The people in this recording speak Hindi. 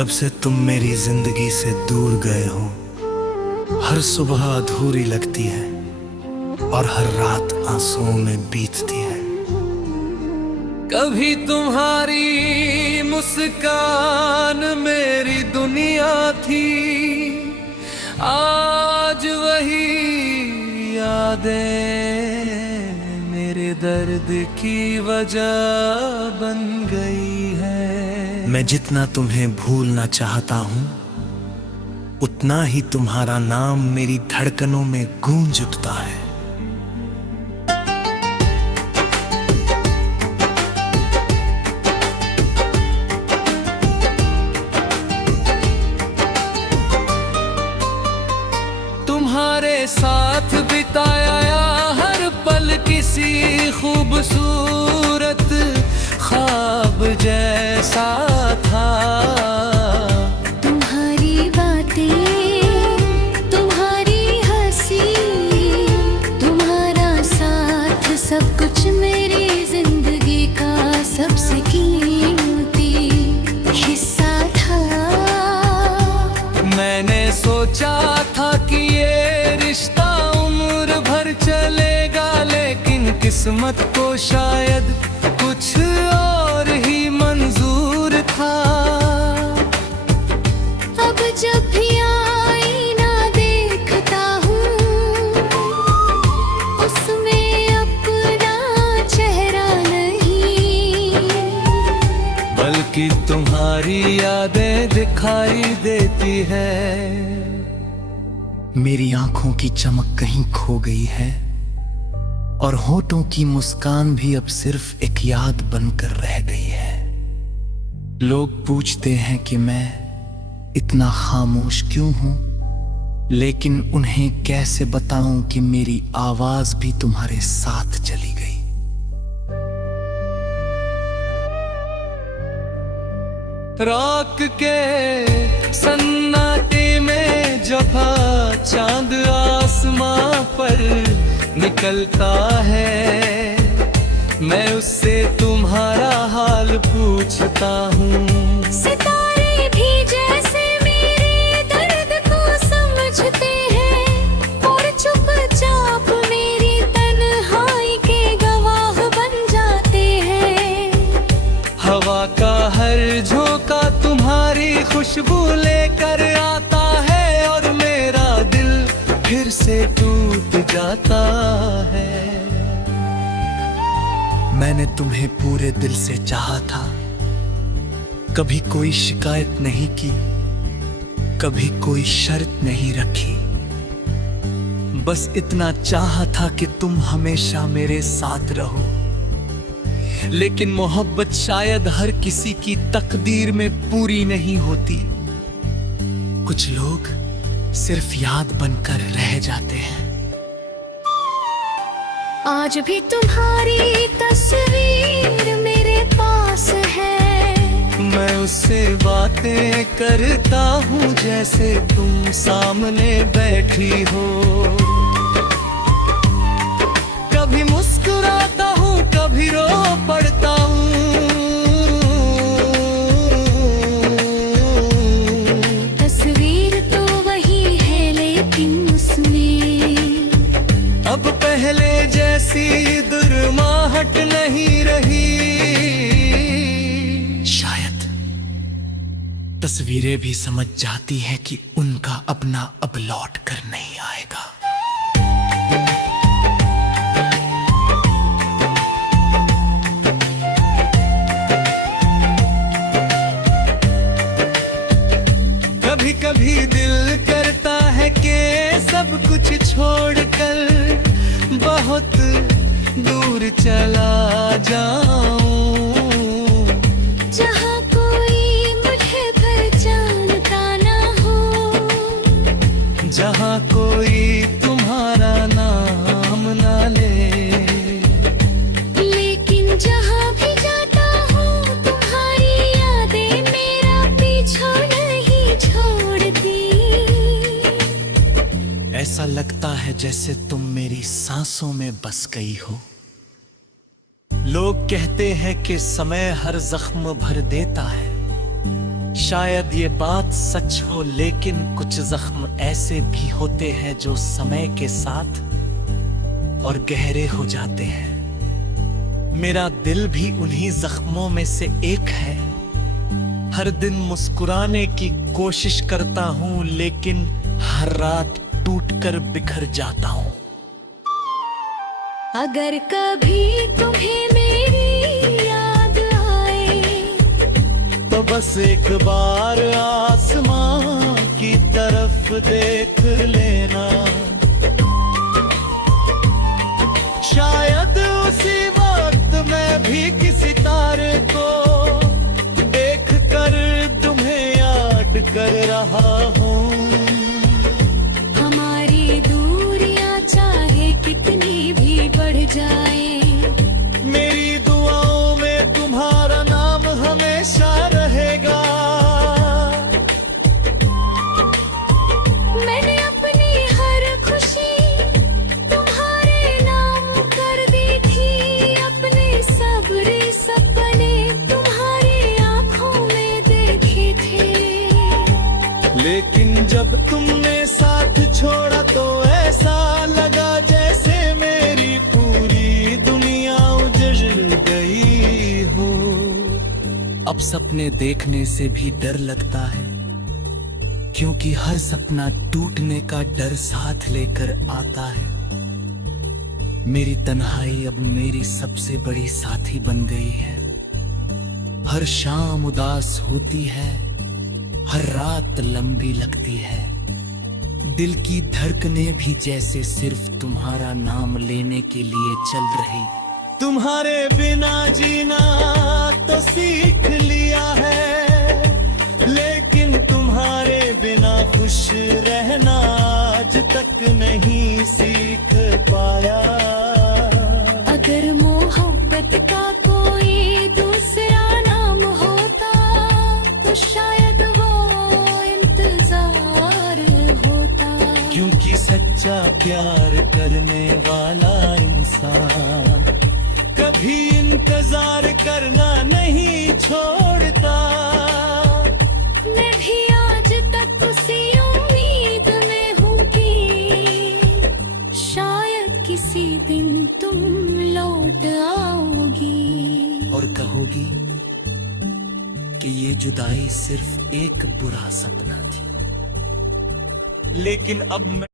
जब से तुम मेरी जिंदगी से दूर गए हो, हर सुबह अधूरी लगती है और हर रात आंसुओं में बीतती है। कभी तुम्हारी मुस्कान मेरी दुनिया थी, आज वही यादें मेरे दर्द की वजह बन गई है। मैं जितना तुम्हें भूलना चाहता हूँ, उतना ही तुम्हारा नाम मेरी धड़कनों में गूंज उठता है। तुम्हारे साथ बिताया हर पल किसी खूबसूरत ख्वाब जैसा था। तुम्हारी बातें, तुम्हारी हंसी, तुम्हारा साथ, सब कुछ मेरी जिंदगी का सबसे कीमती हिस्सा था। मैंने सोचा था कि ये रिश्ता उम्र भर चलेगा, लेकिन किस्मत को शायद कुछ और ही मंजूर था। अब जब भी आईना देखता हूँ, उसमें अपना चेहरा नहीं, बल्कि तुम्हारी यादें दिखाई देती है। मेरी आंखों की चमक कहीं खो गई है और होठों की मुस्कान भी अब सिर्फ एक याद बनकर रह गई है। लोग पूछते हैं कि मैं इतना खामोश क्यों हूं, लेकिन उन्हें कैसे बताऊं कि मेरी आवाज भी तुम्हारे साथ चली गई। रात के सन्नाटे में जब चांद आसमां पर निकलता है, मैं उससे तुम्हारा हाल पूछता हूँ। सितारे भी जैसे मेरे दर्द को समझते हैं और चुपचाप मेरी तन्हाई के गवाह बन जाते हैं। हवा का हर झोंका तुम्हारी खुशबू लेकर आता है और मेरा दिल फिर से टूट जाता है। मैंने तुम्हें पूरे दिल से चाहा था, कभी कोई शिकायत नहीं की, कभी कोई शर्त नहीं रखी। बस इतना चाहा था कि तुम हमेशा मेरे साथ रहो। लेकिन मोहब्बत शायद हर किसी की तकदीर में पूरी नहीं होती। कुछ लोग सिर्फ याद बनकर रह जाते हैं। आज भी तुम्हारी तस्वीर मेरे पास है, मैं उससे बातें करता हूँ जैसे तुम सामने बैठी हो। कभी मुस्कुराता हूँ, कभी रो पड़ता हूँ। तस्वीर तो वही है लेकिन उसमें अब पहले जैसी दुर्माहट नहीं रही। शायद तस्वीरें भी समझ जाती हैं कि उनका अपना अब लौट कर नहीं आएगा। कभी कभी दिल करता है कि सब कुछ छोड़कर बहुत दूर चला जाऊं, जहाँ कोई मुझे पहचानता ना हो, जहाँ कोई तुम्हारा नाम ना ले। लेकिन जहाँ भी जाता हूँ तुम्हारी यादें मेरा पीछा नहीं छोड़ती। ऐसा लगता है जैसे तुम मेरी सांसों में बस गई हो। लोग कहते हैं कि समय हर जख्म भर देता है, शायद ये बात सच हो, लेकिन कुछ जख्म ऐसे भी होते हैं जो समय के साथ और गहरे हो जाते हैं। मेरा दिल भी उन्हीं जख्मों में से एक है। हर दिन मुस्कुराने की कोशिश करता हूँ, लेकिन हर रात टूटकर बिखर जाता हूँ। अगर कभी तुम्हें मेरी याद आए तो बस एक बार आसमां की तरफ देख लेना। शायद उसी वक्त मैं भी किसी तारे को देख कर तुम्हें याद कर रहा हूँ। हमारी दूरियां चाहे कितनी भी बढ़ जाए, मेरी दुआओं में तुम्हारा नाम हमेशा रहेगा। मैंने अपनी हर खुशी तुम्हारे नाम कर दी थी। अपने सब्र सपने तुम्हारी आंखों में देखे थे, लेकिन जब तुमने साथ छोड़ा तो ऐसा लगा जैसे मेरी पूरी दुनिया उजड़ गई हो। अब सपने देखने से भी डर लगता है, क्योंकि हर सपना टूटने का डर साथ लेकर आता है। मेरी तन्हाई अब मेरी सबसे बड़ी साथी बन गई है। हर शाम उदास होती है, हर रात लंबी लगती है। दिल की धड़कनें भी जैसे सिर्फ तुम्हारा नाम लेने के लिए चल रही। तुम्हारे बिना जीना तो सीख लिया है, लेकिन तुम्हारे बिना खुश रहना आज तक नहीं सीख पाया। अगर मोहब्बत का कोई दूसरा नाम होता तो शायद वो इंतजार होता। क्योंकि सच्चा प्यार करने वाला इंसान कभी इंतजार करना नहीं छोड़ता। मैं भी आज तक उसी उम्मीद में हूँ कि शायद किसी दिन तुम लौट आओगी और कहोगी कि ये जुदाई सिर्फ एक बुरा सपना थी। लेकिन अब मैं